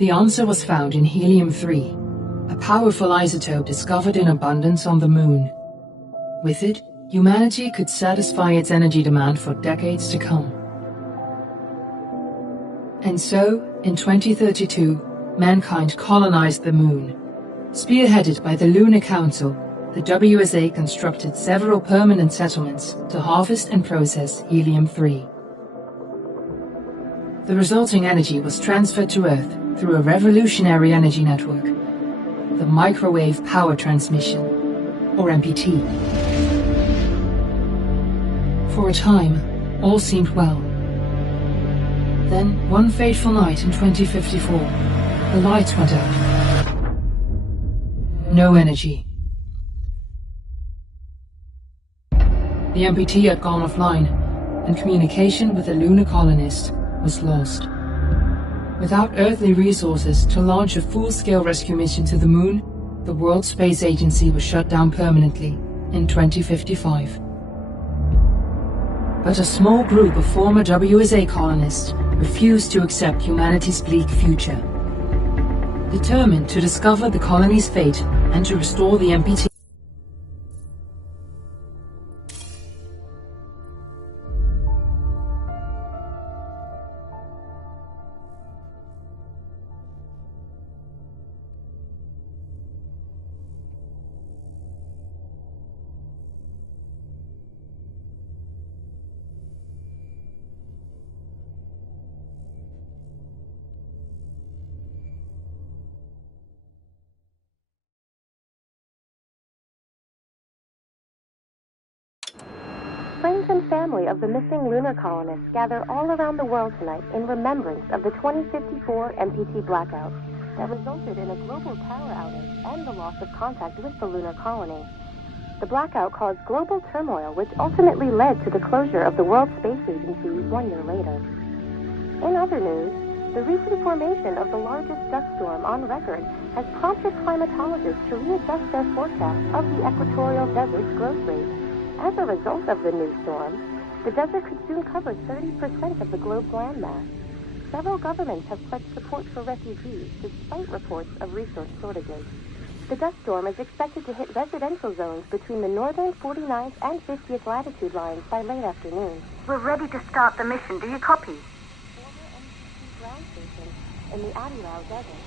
The answer was found in helium-3, a powerful isotope discovered in abundance on the Moon. With it, humanity could satisfy its energy demand for decades to come. And so, in 2032, mankind colonized the Moon. Spearheaded by the Lunar Council, the WSA constructed several permanent settlements to harvest and process helium-3. The resulting energy was transferred to Earth through a revolutionary energy network, the Microwave Power Transmission, or MPT. For a time, all seemed well. Then, one fateful night in 2054, the lights went out. No energy. The MPT had gone offline, and communication with the lunar colonist was lost. Without earthly resources to launch a full-scale rescue mission to the Moon, the World Space Agency was shut down permanently in 2055. But a small group of former WSA colonists refused to accept humanity's bleak future. Determined to discover the colony's fate and to restore the MPT, Friends and family of the missing lunar colonists gather all around the world tonight in remembrance of the 2054 MPT blackout that resulted in a global power outage and the loss of contact with the lunar colony. The blackout caused global turmoil, which ultimately led to the closure of the World Space Agency 1 year later. In other news, the recent formation of the largest dust storm on record has prompted climatologists to readjust their forecast of the equatorial desert's growth rate. As a result of the new storm, the desert could soon cover 30% of the globe's landmass. Several governments have pledged support for refugees, despite reports of resource shortages. The dust storm is expected to hit residential zones between the northern 49th and 50th latitude lines by late afternoon. We're ready to start the mission. Do you copy? Former MCT ground station in the Adirau Desert.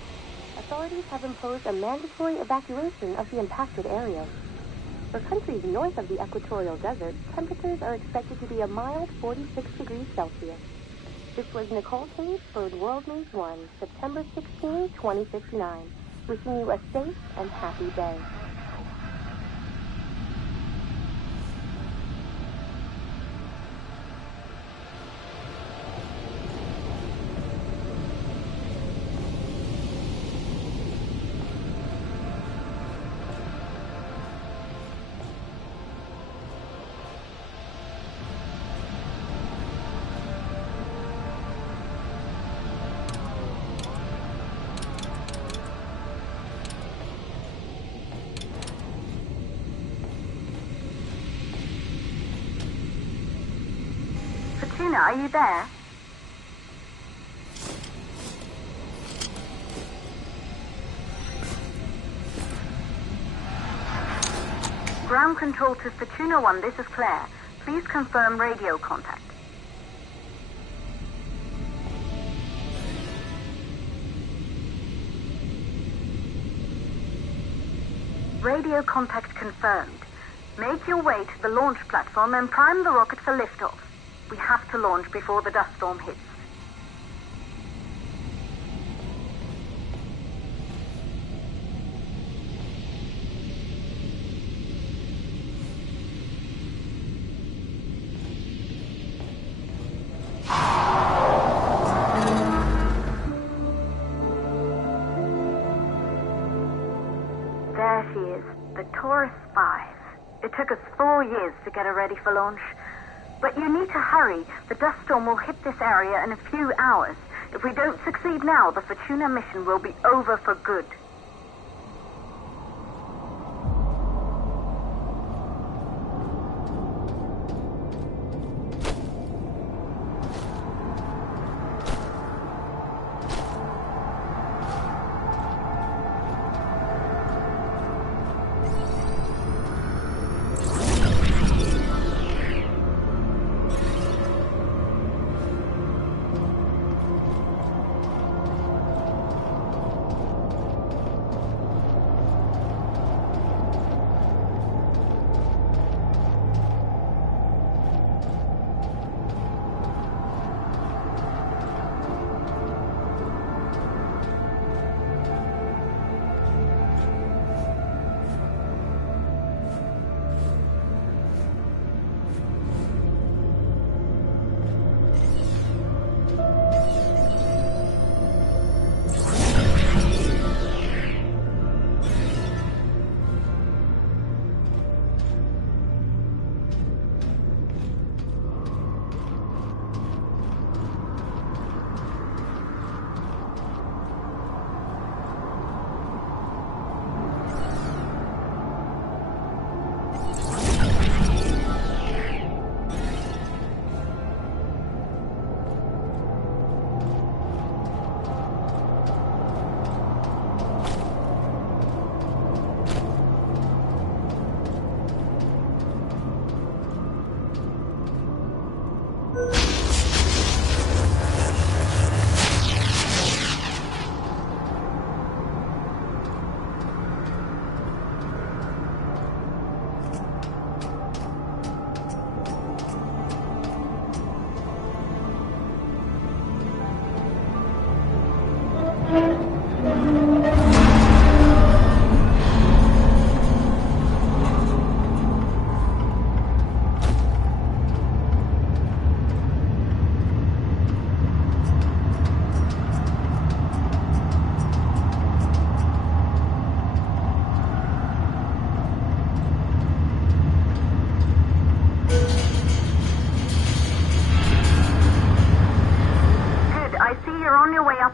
Authorities have imposed a mandatory evacuation of the impacted area. For countries north of the equatorial desert, temperatures are expected to be a mild 46 degrees Celsius. This was Nicole Cage for World News 1, September 16, 2059. Wishing you a safe and happy day. Are you there? Ground control to Fortuna 1, this is Claire. Please confirm radio contact. Radio contact confirmed. Make your way to the launch platform and prime the rocket for liftoff. We have to launch before the dust storm hits. There she is, the Taurus 5. It took us 4 years to get her ready for launch. But you need to hurry. The dust storm will hit this area in a few hours. If we don't succeed now, the Fortuna mission will be over for good.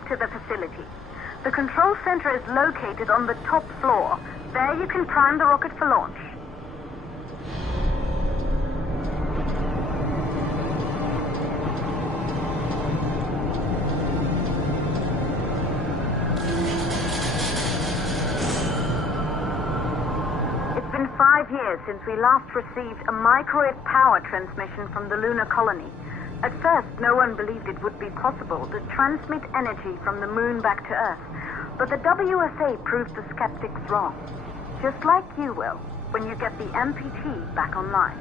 To the facility. The control center is located on the top floor. There you can prime the rocket for launch. It's been 5 years since we last received a microwave power transmission from the lunar colony. At first, no one believed it would be possible to transmit energy from the moon back to Earth. But the WSA proved the skeptics wrong. Just like you will, when you get the MPT back online.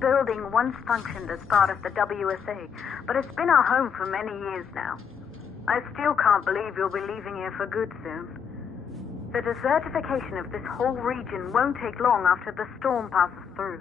Building once functioned as part of the WSA, but it's been our home for many years now. I still can't believe you'll be leaving here for good soon. The desertification of this whole region won't take long after the storm passes through.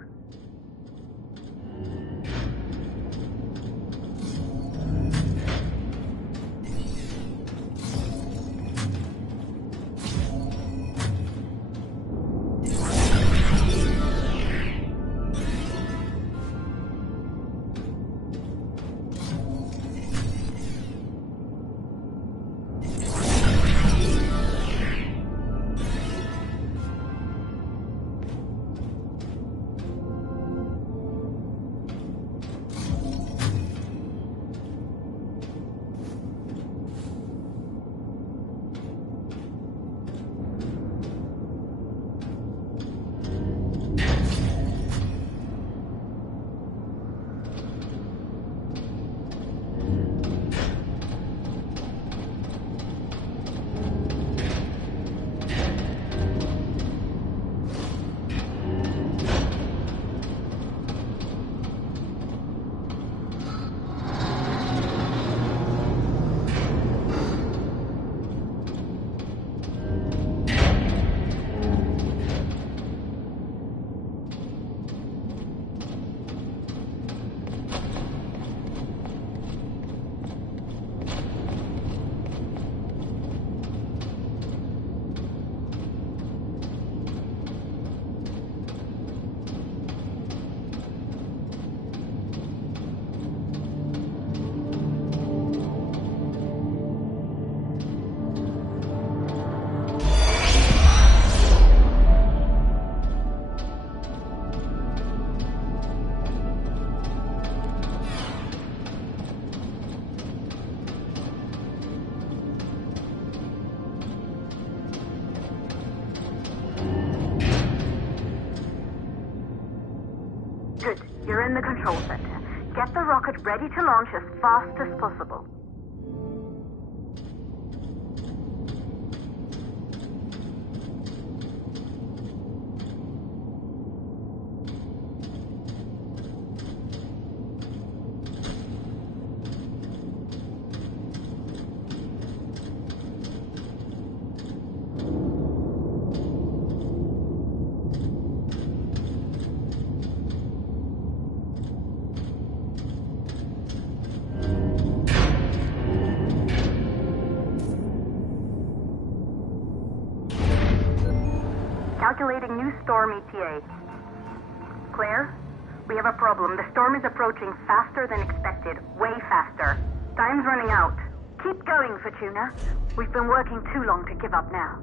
Good. You're in the control center. Get the rocket ready to launch as fast as possible. Calculating new storm ETA. Clear? We have a problem. The storm is approaching faster than expected. Way faster. Time's running out. Keep going, Fortuna. We've been working too long to give up now.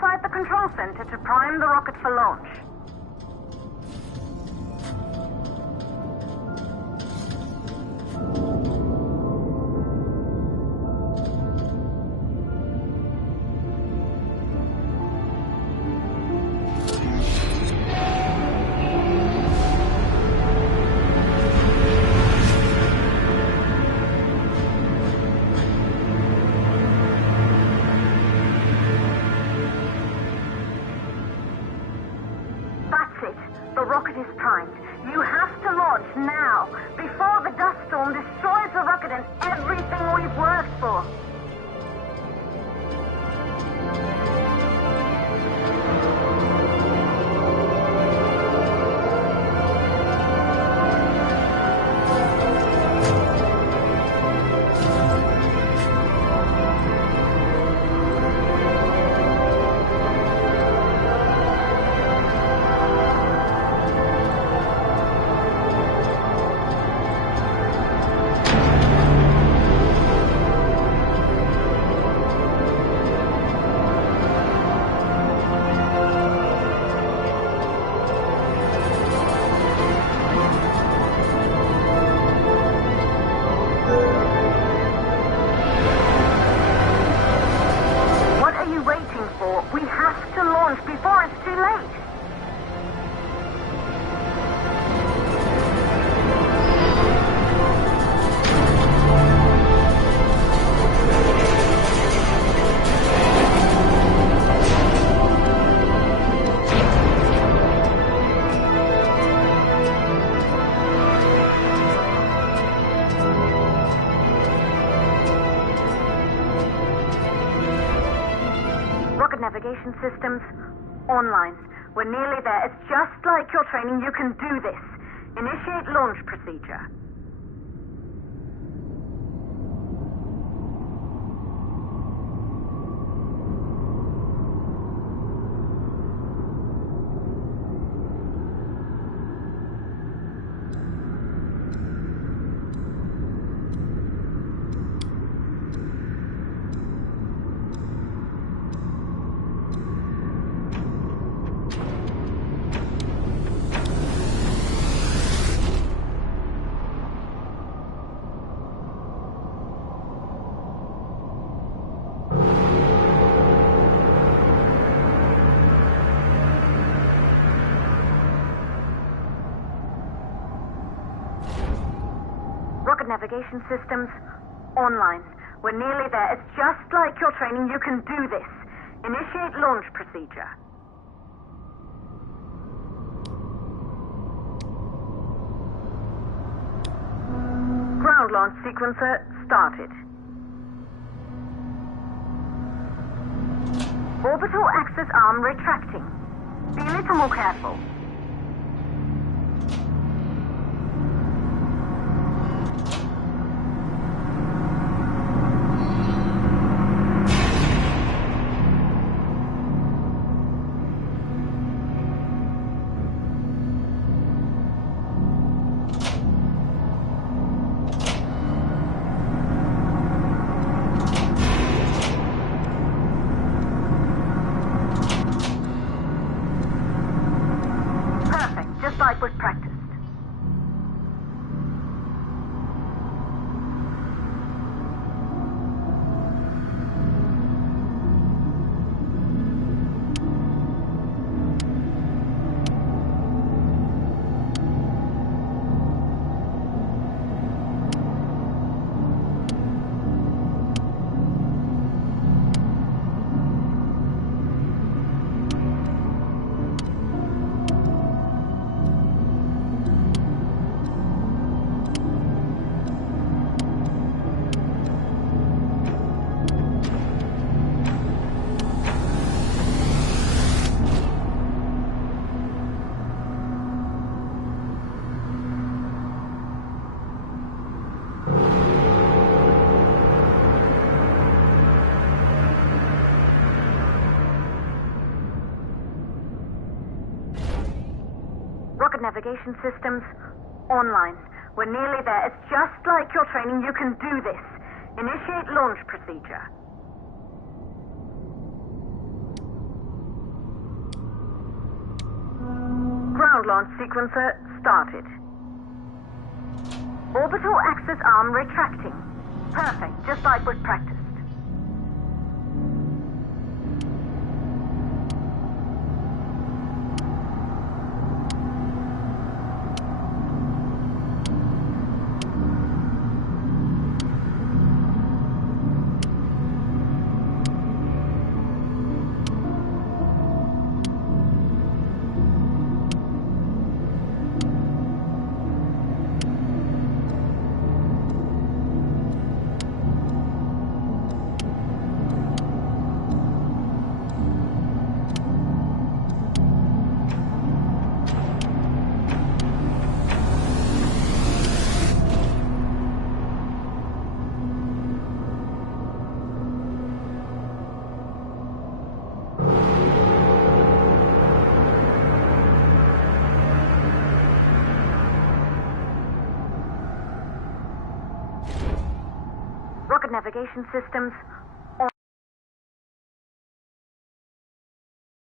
inside the control center to prime the rocket for launch. The rocket is primed. You have to launch now, before the dust storm destroys the rocket and everything we've worked for. We have to launch before it's too late. Navigation systems online. We're nearly there. It's just like your training. You can do this. Initiate launch procedure. Navigation systems online. We're nearly there. It's just like your training. You can do this. Initiate launch procedure. Ground launch sequencer started. Orbital axis arm retracting. Be a little more careful. Like we've practiced. Rocket navigation systems online. We're nearly there. It's just like your training. You can do this. Initiate launch procedure. ground launch sequencer started. Orbital axis arm retracting. Perfect, just like we've practiced. Rocket navigation systems